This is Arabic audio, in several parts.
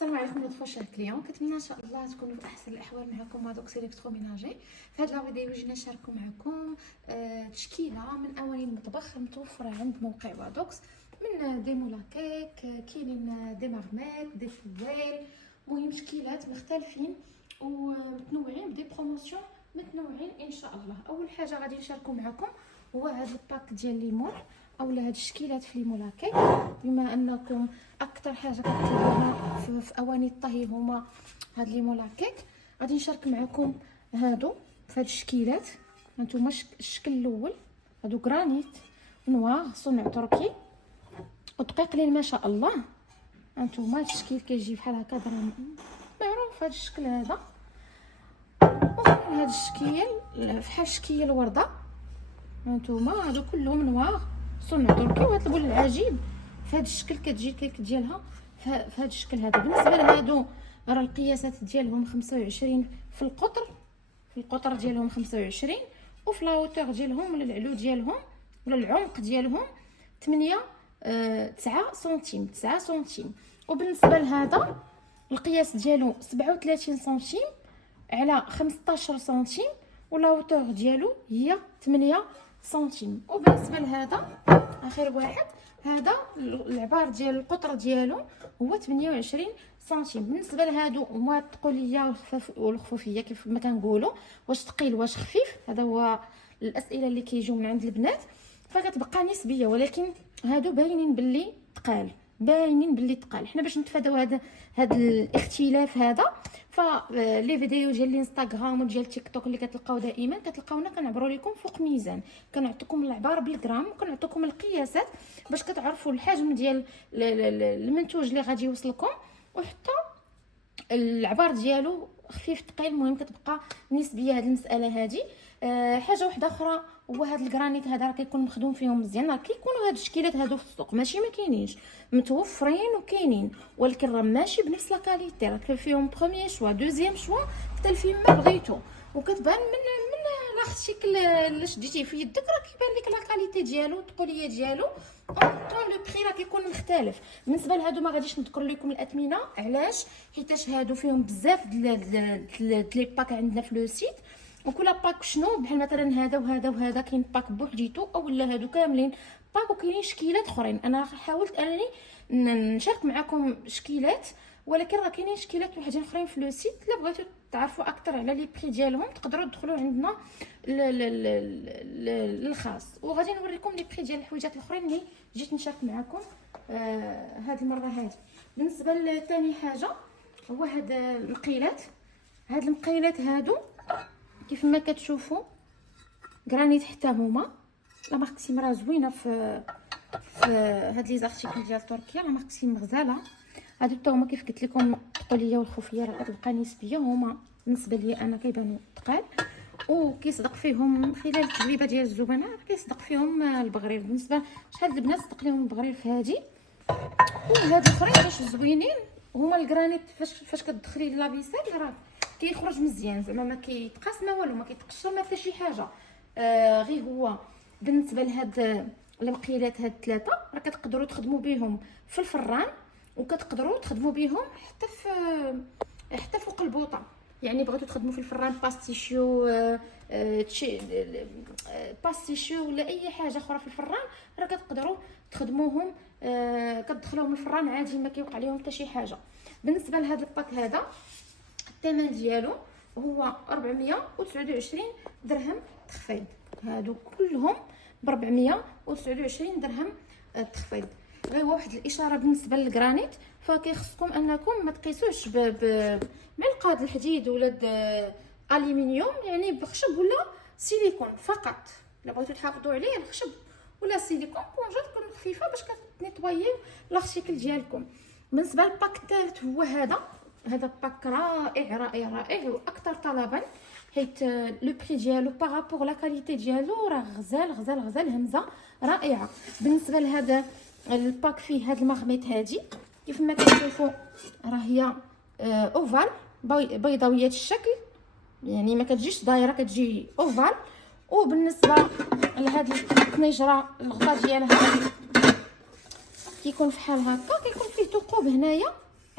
السلام عليكم لطفو شير كليون، كنتمنى ان شاء الله تكونوا في احسن الاحوال. معكم مع دوكس الكتروميناجي. في هذا الفيديو جينا نشاركوا معكم تشكيله من اواني المطبخ المتوفره عند موقع وادوكس، من دي مولاكيك، كاينين دي مارميت، دي فويل، المهم تشكيلات مختلفين ومتنوعين بدي بروموسيون متنوعين ان شاء الله. اول حاجه غادي نشاركوا معكم هو هذا الباك ديال ليمون اولا هاد الشكيلات في لي مولاكيك، بما انكم اكثر حاجه كتطلبوها في اواني الطهي هما هاد لي مولاكيك. غادي نشارك معكم هادو في هاد الشكيلات. هانتوما الشكل الاول هادو غرانيت نوار صنع تركي وتقيقلين ما شاء الله. هانتوما هاد الشكل كيجي بحال هكا معروف هاد الشكل هذا، وهاد الشكل بحال شكل الورده. هانتوما هادو كلهم نوار صنع تركي، وهاد البول العجيب في هذا الشكل كتجي الكيك ديالها في هذا الشكل هذا. بالنسبه لهادو راه القياسات ديالهم 25 في القطر ديالهم 25، وفي لاوتور ديالهم ولا العلو ديالهم ولا العمق ديالهم 9 سنتيم. وبالنسبه لهذا القياس ديالو 37 سنتيم على 15 سنتيم، ولاوتور ديالو هي 8 سنتيم. وبالنسبه لهذا اخر واحد، هذا العبار ديال القطر ديالو هو 28 سنتيم. بالنسبه لهادو هما الثقوليه والخفوفيه كيف ما كنقولوا، واش ثقيل واش خفيف، هذا هو الاسئله اللي كيجيو من عند البنات، فكتبقى نسبيه، ولكن هادو باينين باللي ثقال. حنا باش نتفاداو هذا الاختلاف هذا، فلي فيديو ديال الانستغرام وديال تيك توك اللي كتلقاو دائما كتلقاونا كنعبروا لكم فوق ميزان، كنعطيكم العبار بالغرام وكنعطيكم القياسات باش كتعرفوا الحجم ديال المنتوج اللي غادي يوصلكم، وحتى العبار ديالو خفيف ثقيل. المهم كتبقى نسبيه هذه المساله هذه. حاجه واحده اخرى هو هاد الكرانيت هذا راه كيكون مخدوم فيهم مزيان. راه كيكونوا هاد الشكيلات هادو في السوق، ماشي ما كاينينش، متوفرين وكاينين، ولكن راه ماشي بنفس لا كاليتي، راه كاين فيهم بروميير شوا دوزيام شوا اختلفي ما بغيتو، وكتبان من لاختيك اللي شديتيه في يدك راه كيبان لك لا كاليتي ديالو الثقوليه ديالو، طون لو بري راه كيكون مختلف. بالنسبه لهادو ما غاديش نذكر لكم الاثمنه، علاش؟ حيتاش هادو فيهم بزاف لي باك عندنا في لو سيت، وكل باك شنو بحال مثلا هذا وهذا كاين باك بوحديتو اولا هادو كاملين باك، وكاينين شكيلات اخرين. انا حاولت انني نشارك معكم شكيلات، ولكن راه كاينين شكيلات وحدين اخرين في لو سيت. الا بغيتو تعرفوا اكثر على لي بري ديالهم تقدروا تدخلوا عندنا للخاص، وغادي نوريكم لي بري ديال الحويجات الاخرين اللي جيت نشارك معكم هذه المره هذه. بالنسبه لثاني حاجه هو هاد المقيلات هادو كيف ما كتشوفوا غرانيت حتى هما. لا مارك سيم زوينه في هاد لي زارتيكل ديال تركيا، لا مارك سيم غزاله. هادو حتى هما كيف قلت لكم الثقوليه والخفيه راه كتبقى نسبيه، هما بالنسبه لي انا كيبانوا ثقال، وكيصدق فيهم خلال التجربه ديال الزبناء كيصدق فيهم البغرير. بالنسبه شحال البنات صدق لهم البغرير في هادي. وهاد الاخرين باش زوينين هما الكرانيت، فاش كتدخلي لافيسيل راه كيخرج مزيان، زعما ما كيتقاس ما والو، ما كيتقشر ما حتى شي حاجه. غير هو بالنسبه لهاد المقيلات هاد ثلاثه راه كتقدروا تخدموا بهم في الفران، وكتقدروا تخدموا بهم حتى فوق البوطه. يعني بغيتو تخدموا في الفران باستيشيو ولا اي حاجه اخرى في الفران، راه كتقدروا تخدموهم، كتدخلوهم الفران عادي ما كيوقع لهم حتى شي حاجه. بالنسبه لهذا الباك هذا الثمن ديالو هو 429 درهم تخفيض. هادو كلهم ب 429 درهم تخفيض. غير واحد الاشاره بالنسبه للكرانيت، فكيخصكم انكم ما تقيسوش بمعلقه الحديد ولا الومنيوم، يعني بخشب ولا سيليكون فقط. الا بغيتو تحافظوا عليه الخشب ولا سيليكون بونجا تكون خفيفه باش كتنيطوايو لارتيكل ديالكم. بالنسبه للباك الثالث هو هذا باك رائع واكثر طلبا، حيت لو بري ديالو بارابور لا كاليتي ديالو راه غزال همزه رائعه. بالنسبه لهذا الباك فيه هاد المغميط هادي كيف ما كتشوفوا راه هي اوفال بيضاويه الشكل، يعني ما كتجيش دايره، كتجي اوفال. وبالنسبه لهاد الطنجره الغطاء ديالها كيكون فحال هكا، كيكون فيه ثقوب هنايا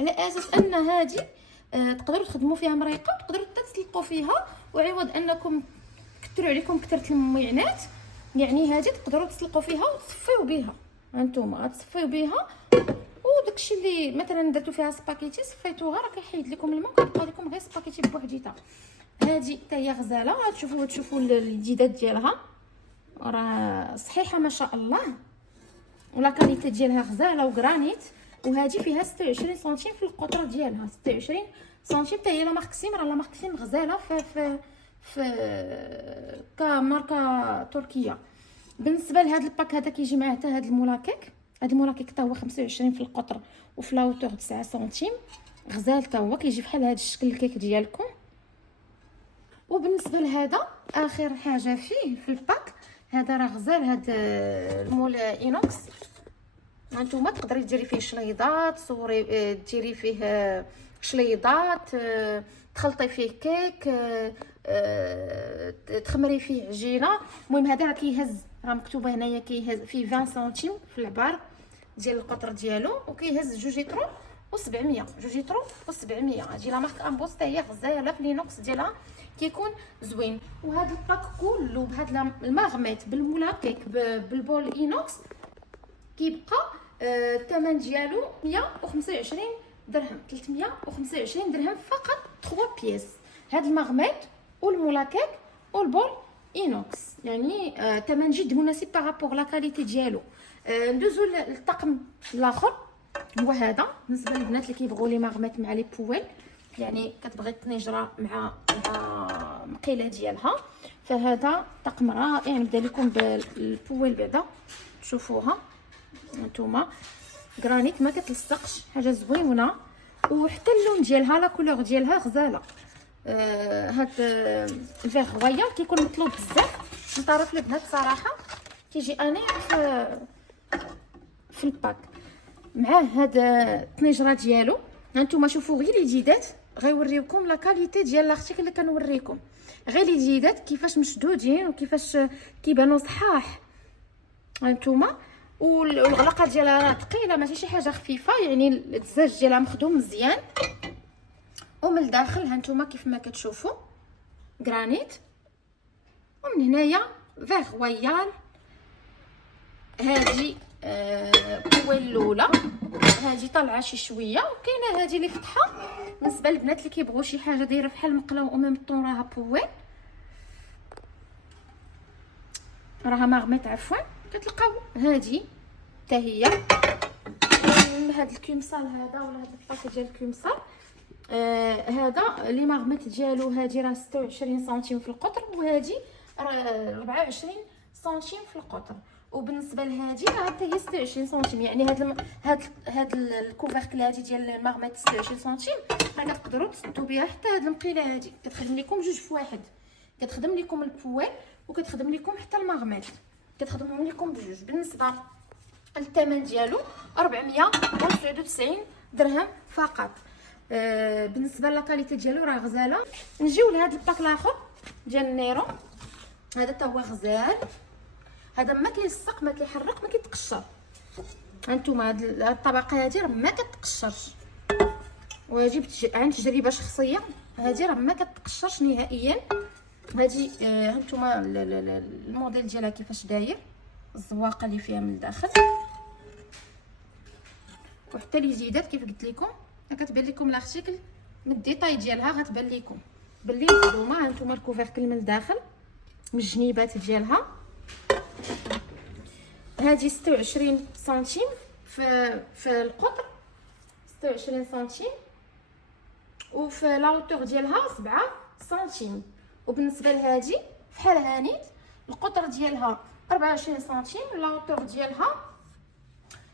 على اساس ان هذه تقدروا تخدموا فيها مريقه، وتقدروا تسلقوا فيها، وعوض انكم كثروا عليكم كثره المعينات، يعني هذه تقدروا تسلقوا فيها وتصفيو بها. هانتوما غتصفيو بها، وداكشي اللي مثلا درتو فيها سباكيتي صفيتوها راه كيحيد لكم الماء، وكتبقى لكم غير سباكيتي بوحديتها. هذه حتى هي غزاله، تشوفوا الجداد ديالها راه صحيحه ما شاء الله، ولا كاليتي ديالها غزاله وغرانيت. وهذه فيها 26 سنتيم في القطر ديالها، 26 سنتيم حتى هي لا مارك سيم، راه لا مارك سيم غزاله في كماركه تركيه. بالنسبه لهذا الباك هذا كيجي معاه حتى هذا المولاكيك، هذا المولاكيك حتى هو 25 في القطر وفي لاوتور 9 سنتيم، غزال حتى هو كيجي بحال هذا الشكل الكيك ديالكم. وبالنسبه لهذا اخر حاجه فيه في الباك هذا راه غزال، هذا المول اينوكس. هانتوما تقدري ديري فيه شليضات، صوري ديري فيه شليضات، تخلطي فيه كيك، تخمري فيه عجينه. المهم هذا راه كيهز، راه مكتوبه هنايا كيهز فيه 20 سنتيم في العبار ديال القطر ديالو، وكيهز 2 لتر و700، 2 لتر و700. اجي لا مارك امبوس حتى هي غزاله في لينوكس ديالها، كيكون زوين. وهذا الباك كله بهذا الماغميت بالمولاكيك بالبول اينوكس كيبقى الثمن ديالو 125 درهم، 325 درهم فقط 3 بياس. هاد الماغميت والمولاكيك والبول اينوكس، يعني ثمن جد مناسب بارابور لا كاليتي ديالو. ندوزو للطقم الاخر، هو هذا بالنسبه للبنات اللي كيبغوا لي ماغميت مع لي بويل، يعني كتبغي الطنجره مع مقيله ديالها. فهذا طقم رائع. نبدا لكم بالبويل بعدا تشوفوها هانتوما، غرانيت ما كتلصقش، حاجه زوينه. وحتى اللون ديالها لا كولور ديالها غزاله. هاد الفيغ رويال كيكون مطلوب بزاف من طرف البنات صراحه، كيجي انيق في الباك مع هاد الطنجره ديالو. هانتوما شوفوا غير لي جيدات، غيوريوكم لا كاليتي ديال لاختيك اللي كنوريكم، غير لي جيدات كيفاش مشدودين وكيفاش كيبانوا صحاح. هانتوما والغلقه ديالها راه ثقيله، ماشي شي حاجه خفيفه، يعني الزاج ديالها مخدوم مزيان. ومن الداخل هانتوما كيف ما كتشوفوا غرانيت، ومن هنايا فيغ رويال. هذه بويل الاولى، هذه طالعه شي شويه، وكاينه هذه اللي فتحه بالنسبه للبنات اللي كيبغوا شي حاجه دايره بحال المقله وامام الطون، راها بويل، راها ماغميت عفوا. كتلقاو هذه حتى هي هذا الكمصال هذا، ولا هذا الباك ديال الكمصال هذا لي ماغميت ديالو. هذه راه 26 سنتيم في القطر، وهذه راه 24 سنتيم في القطر. وبالنسبه لهذه راه حتى هي 26 سنتيم، يعني هاد الكوفركل هذه ديال الماغميت 26 سنتيم راه كتقدروا تسدوا بها حتى هاد المقيله هذه، كتخدم لكم جوج في واحد، كتخدم لكم البويل وكتخدم لكم حتى الماغميت، كتخدمهم لكم بجوج. بالنسبه الثمن ديالو 499 درهم فقط. بالنسبه للكاليتي ديالو راه غزاله. نجيو لهذا الباك الاخر ديال النيرو، هذا حتى هو غزال، هذا ما كيلصق ما كيحرق ما كيتقشر. هانتوما هاد الطبقه هذه راه ما كتقشرش، وهذه عن تجربه شخصيه، هذه راه ما كتقشرش نهائيا. هذه هانتوما الموديل ديالها كيفاش داير، الزواقه اللي فيها من الداخل، وحتى لي زيدات كيف قلت لكم كتبان لكم لارتيكل من الديتاي ديالها، غتبان لكم باللي مخدومه. هانتوما الكوفركل من الداخل من الجنيبات ديالها. هذه 26 سنتيم في القطر، 26 سنتيم، وفي لاوتور ديالها 7 سنتيم. وبالنسبه لهذه فحال هانيت، القطر ديالها 24 سنتيم، لاوتور ديالها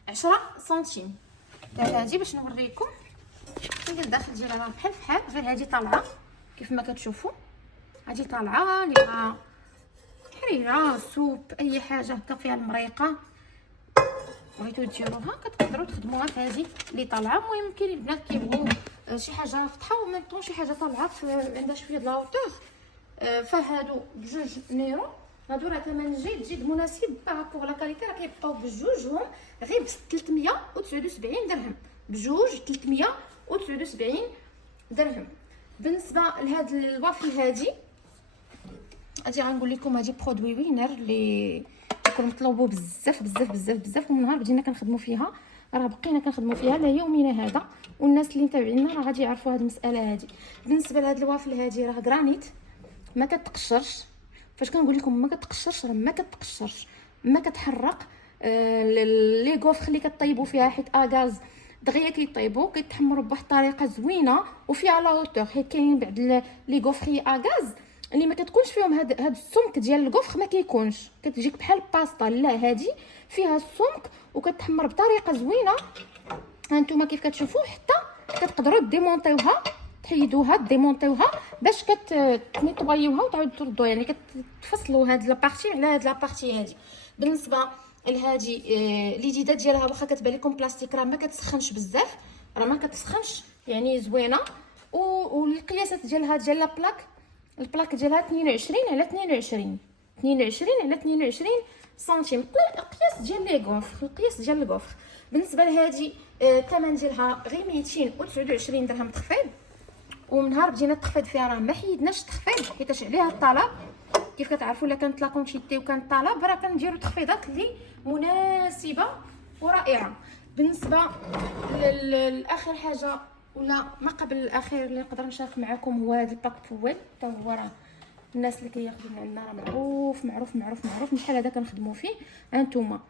10 سنتيم. هذه باش نوريكم هي الداخل ديالها بحال غير هذه طالعه كيف ما كتشوفوا، هذه طالعه اللي حريره سوب اي حاجه هكا فيها المريقه بغيتو ديروها كتقدروا تخدموها في هذه اللي طالعه. المهم كاين البنات كيبغوا شي حاجه فتحه ومن طون شي حاجه طالعه عندها شويه د لاوتور، فهادو بجوج نيرو. هادو راه ثمن جد مناسب بارابور لا كاليتي، راه كيبقاو بجوجهم غير ب 379 درهم، بجوج 379 درهم. بالنسبه لهاد الوافل هادي اجي غنقول لكم هادي برودوي وينر اللي كنت مطلوبو بزاف بزاف بزاف بزاف، ومن نهار بدينا كنخدموا فيها راه بقينا كنخدموا فيها ليومنا هذا، والناس اللي متابعينا راه غادي يعرفوا هاد المساله هادي. بالنسبه لهاد الوافل هادي راه غرانيت ما كتقشرش، فاش كنقول لكم ما كتقشرش راه ما كتقشرش، ما كتحرق. لي غوفخ اللي كطيبوا فيها حيت اغاز دغيا كيطيبوا كيتحمروا بواحد الطريقه زوينه وفيها لا هوتور، حيت كاين بعض لي غوفخي اغاز اللي ما كتكونش فيهم هاد السمك ديال الغوفخ، ما كيكونش كتجيك بحال باستا. لا هادي فيها السمك وكتحمر بطريقه زوينه. هانتوما كيف كتشوفوا حتى كتقدروا ديمونطيوها، تحيدوها ديمونطيوها باش كتنيطوايوها وتعاودوا تردوها، يعني كتفصلوا هاد لابارتي على هاد لابارتي هادي. بالنسبه لهادي ليديدات ديالها واخا كتبان لكم بلاستيك راه ما كتسخنش بزاف، راه ما كتسخنش يعني زوينه. والقياسات ديالها ديال لابلاك، البلاك ديالها 22 على 22 على 22 سنتيم، القياس ديال لي غوفر، القياس ديال الغوفر. بالنسبه لهادي الثمن ديالها غير 229 درهم تخفيض، ومن نهار بدينا التخفيض فيها راه ما حيدناش التخفيض حيتاش عليها الطلب. كيف كتعرفوا الا كانت لا كونتيتي وكان الطلب راه كنديروا تخفيضات اللي مناسبه ورائعه. بالنسبه لاخر حاجه ولا ما قبل الاخير اللي نقدر نشارك معكم هو هذا الباك فوال، حتى هو راه الناس اللي كياخذوا من عندنا راه معروف معروف معروف معروف، من شحال هذا كنخدموا فيه. هانتوما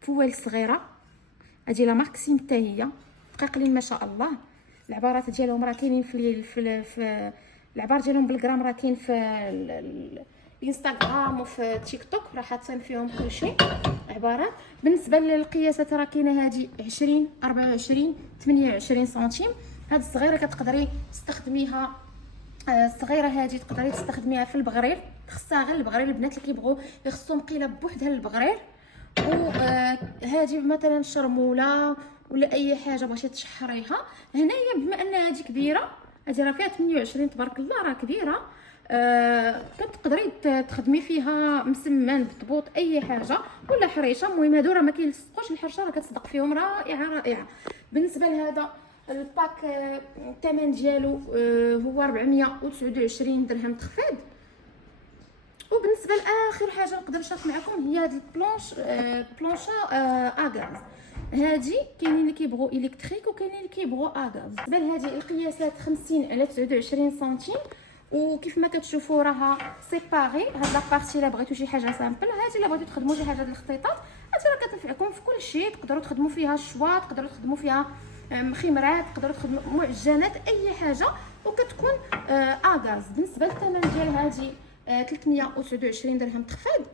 فوال صغيره هادي لا مارك سيم حتى هي دقيقين ما شاء الله. العبارات ديالهم راه كاينين في العبار ديالهم بالغرام راه كاين في الانستغرام وفي تيك توك، راه حاطين فيهم كلشي عبارات. بالنسبه للقياسات راه كاينه هادي 20 24 28 سنتيم. هاد الصغيره كتقدري تستخدميها، الصغيره هادي تقدري تستخدميها في البغرير، خصها غير البغرير، البنات اللي كيبغوا يخصهم قيله بوحدها البغرير. وهادي مثلا شرموله ولا اي حاجه بغيتي تشحريها. هنايا بما ان هادي كبيره، هادي راه فيها 28 تبارك الله راه كبيره، كتقدري تخدمي فيها مسمان بطبوط اي حاجه ولا حريشه. المهم هادو راه ما كيلصقوش الحرشه، راه كتصدق فيهم رائعه رائعه. بالنسبه لهذا الباك الثمن ديالو هو 429 درهم تخفيض. وبالنسبه لاخر حاجه نقدر نشارك معكم هي هاد بلونشا اغاز. هادي كاينين اللي كيبغوا الكتريك وكاينين اللي كيبغوا اغاز. بالنسبه لهادي القياسات 50 على 29 سنتيم، وكيف ما كتشوفوا راها سيباري. هاد لابارتي الا بغيتو شي حاجه سامبل، هادي الا بغيتو تخدموا شي حاجه ديال الخطيطات، هادي راه كتنفعكم في كل شيء. تقدروا تخدموا فيها الشوا، تقدروا تخدموا فيها خمرات، تقدروا تخدموا معجنات اي حاجه وكتكون اغاز. بالنسبه للثمن ديال هادي 329 درهم تخفيض.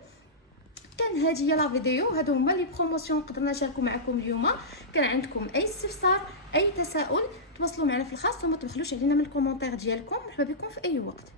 كان هذه هي لا فيديو، هادو هما لي بروموسيون قدرنا نشاركو معكم اليوم. كان عندكم اي استفسار اي تساؤل تواصلوا معنا في الخاص وما تبخلوش علينا من الكومونتير ديالكم. مرحبا بكم في اي وقت.